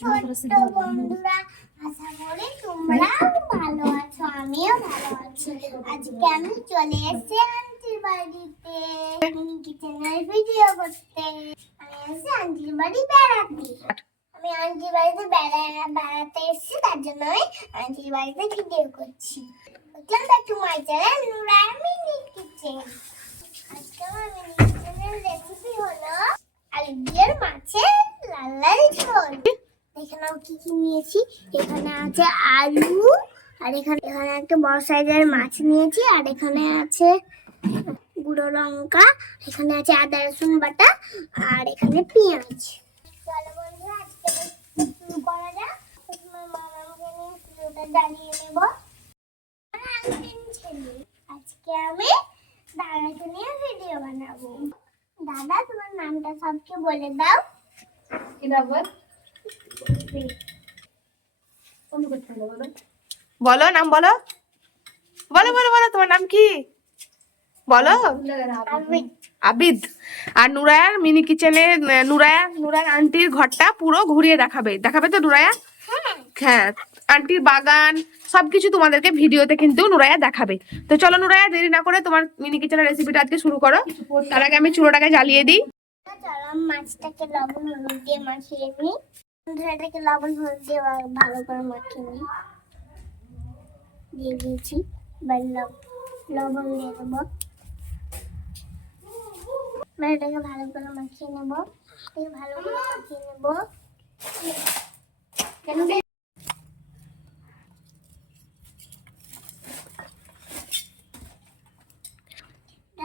ছোট্ট বন্ধুরা, আশা করি তোমরাও ভালো আছো, আমিও ভালো আছি। আজকে আমি চলে এসেছি আন্টির বাড়িতে মিনি কিচেনের ভিডিও করতে। আমি এসেছি আন্টির বাড়ি বেড়াতে। আমি আন্টির বাড়িতে বেড়াতে এসেছি, তার জন্য আমি আন্টির বাড়িতে ভিডিও করছি। Welcome back to my channel Nura mini kitchen. আজকে আমার মিনি কিচেনের রেসিপি হলো আলু দিয়ে মাছের লাল লাল ঝোল। এখানে কি কি নিয়েছি, এখানে আছে আলু, আর এখানে একটা বড় সাইজের মাছ নিয়েছি, আর এখানে আছে গুঁড়ো লঙ্কা, এখানে আছে আদা রসুন বাটা, আর এখানে পেঁয়াজ। চলো বন্ধুরা, আজকে শুরু করা যাক। তোমার মামাকে নিয়ে শুরুটা জ্বালিয়ে নেব। আজকে আমি দাদাকে নিয়ে ভিডিও বানাবো। দাদা, তোমার নামটা সবকে বলে দাও। বলো নাম, বলো বলো বলো বলো তোমার নাম কি বলো? আবিদ। আর নুরায়ার মিনি কিচেনে নুরায়ার আন্টির ঘরটা পুরো ঘুরিয়ে দেখাবে তো নুরায়া? হ্যাঁ, আন্টির বাগান সবকিছু তোমাদেরকে ভিডিওতে কিন্তু নুরায়া দেখাবে। তো চলো নুরায়া, দেরি না করে তোমার মিনি কিচেনের রেসিপিটা আজকে শুরু করো। তার আগে আমি চুলোটাকে জ্বালিয়ে দিই। চলো মাছটাকে লবণ হলুদ দিয়ে মাখিয়ে নিই। এটাকে লবণ হলুদ দিয়ে ভালো করে মাখিয়ে নিই। দিয়ে দিয়েছি, এবার লবণ দিয়ে দেবো। এটাকে ভালো করে মাখিয়ে নেবো।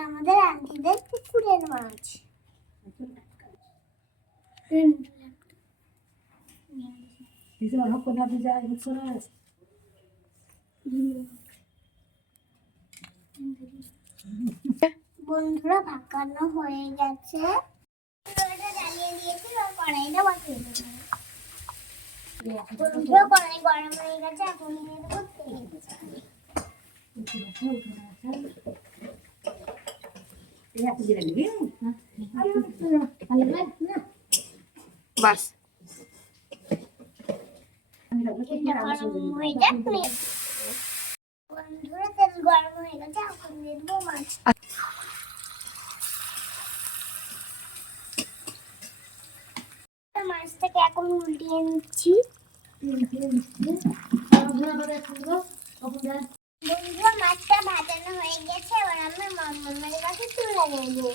আমাদের আন্টিদের পুকুরের মাছ। বন্ধুরা, পাকানো হয়ে গেছে। জ্বালিয়ে দিয়েছি, কড়াইটা বসিয়ে দেবো। বন্ধুরা, কড়াই গরম হয়ে গেছে, এখন দিয়ে দেবো তেল। বাস বন্ধুরা, তেল গরম হয়ে গেছে, এখন দিয়ে দেবো মাছ। মাছটাকে এখন উল্টিয়ে নিচ্ছি। বন্ধুরা, মাছটা ভাজানো হয়ে গেছে, এবার আমি মামার কাছে তুলে নেবো।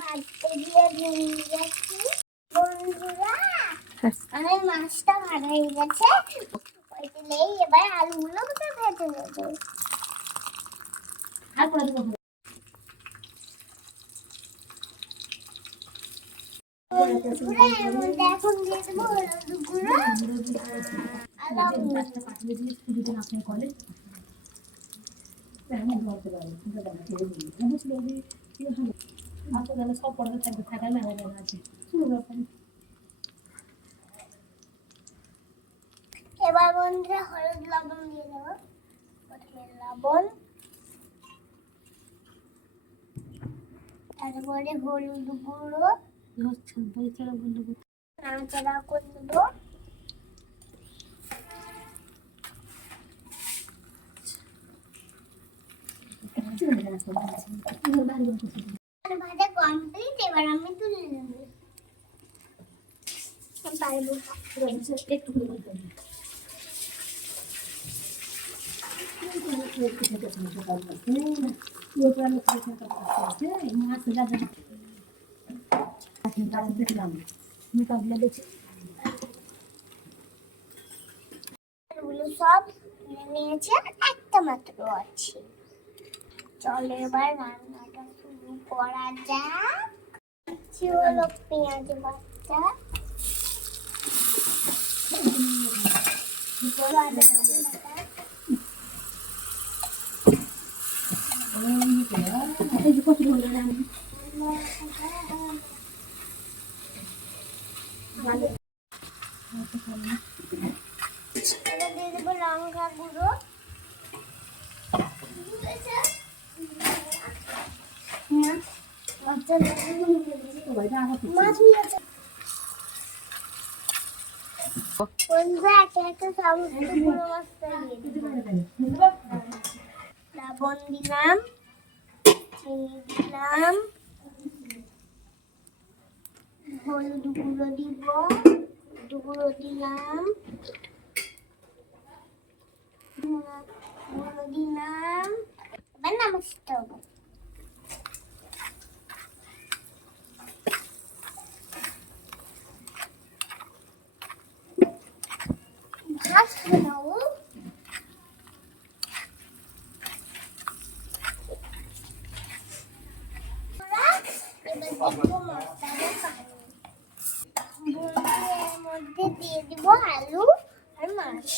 ভাজতে দিয়ে ভেঙে গেছি। বন্ধুরা, আমার মাছটা ভাজা হয়ে গেছে, ওই তেলেই এবার আলুগুলো ভেজে নেবো। এখন দিয়ে দেবো হলুদ গুঁড়ো আর লবণ। এবার বন্ধুরা হলুদ লবণ দিয়ে দেবো। প্রথমে লবণ, তারপরে হলুদ গুঁড়ো, নাড়াচাড়া করে দেবো। ভাজা কমপ্লিট, এবার আমি তুলে নেবো। আলুগুলো সব নিয়েছে, একটা মাত্র আছে। চলো এবার রান্নাটা শুরু করা যাক। হলো পেঁয়াজ বাটা, দিয়ে দেবো লঙ্কা গুঁড়ো, মাছ বন্ধুরা একটা একটা সমস্ত পুরো মশলা দিয়ে দিব। লবণ দিলাম, চিনি দিলাম, হলুদ গুঁড়ো দিব, গুঁড়ো দিলাম, গুঁড়ো দিলাম। এবার নামাতে হবে। ভাজতে দাও। এবার দেখবো মশলাটা পানি। এর মধ্যে দিয়ে দিব আলু আর মাছ।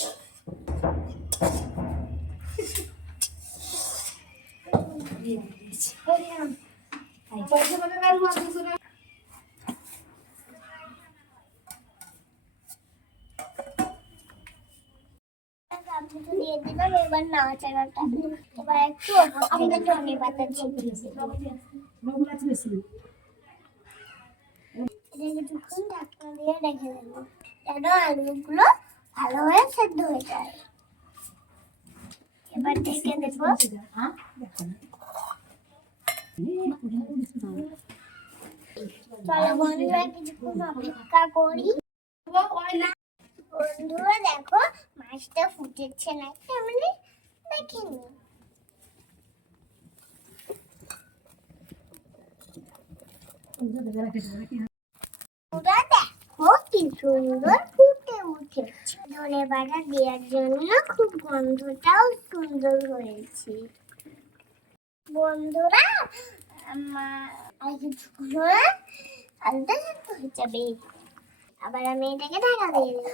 দিয়ে দিলাম, এবার নাড়াচাড়াটা। এবার একটু ওপর থেকে ধনে পাতা ছিটিয়ে দিলাম। কিছুক্ষণ ঢাকনা দিয়ে রেখে দেবো যেন আলুগুলো ভালো হয়ে সেদ্ধ হয়ে যায়। এবার ঢেকে দেবো। চলো বন্ধুরা কিছুক্ষণ অপেক্ষা করি। বন্ধুরা দেখো মাছটা ফুটেছে নাকি আমি দেখিনি। ওরা দেখো কি সুন্দর ফুটে উঠেছে। ধনেপাতা দেওয়ার জন্য খুব গন্ধটাও সুন্দর হয়েছে। বন্ধুরা আর কিছুক্ষণ হলে আলুটা সেদ্ধ হয়ে যাবে। আবার আমি এটাকে ঢাকা দিয়ে দেবো।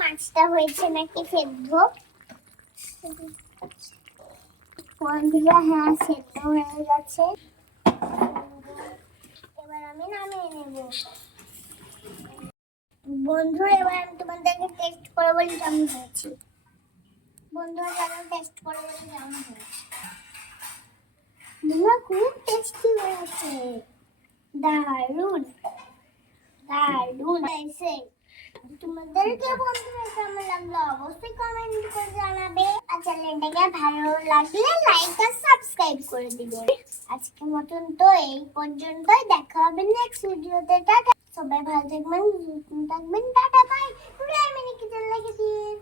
মাছটা হয়েছে নাকি সেদ্ধ? বন্ধুরা হ্যাঁ সেদ্ধ হয়ে গেছে। এবার আমি নামিয়ে নেব। বন্ধুরা এবার আমি তোমাদেরকে টেস্ট করে বলি কেমন হয়েছে। বন্ধুরা কেমন টেস্ট করে বলি কেমন হয়েছে। বন্ধুরা খুব টেস্টি হয়েছে, দারুণ দারুণ হয়েছে। তোমাদেরকে বন্ধুরা কেমন লাগলো অবশ্যই কমেন্ট করে জানাবে। আর চ্যানেলটাকে ভালো লাগলে লাইক আর সাবস্ক্রাইব করে দিবে। আজকের মতন তো এই পর্যন্তই, দেখা হবে নেক্সট ভিডিওতে। টাটা, সবাই ভালো থাকবেন, সুস্থ থাকবেন। Tata bye. মিনি কিচেন লিখে দিন।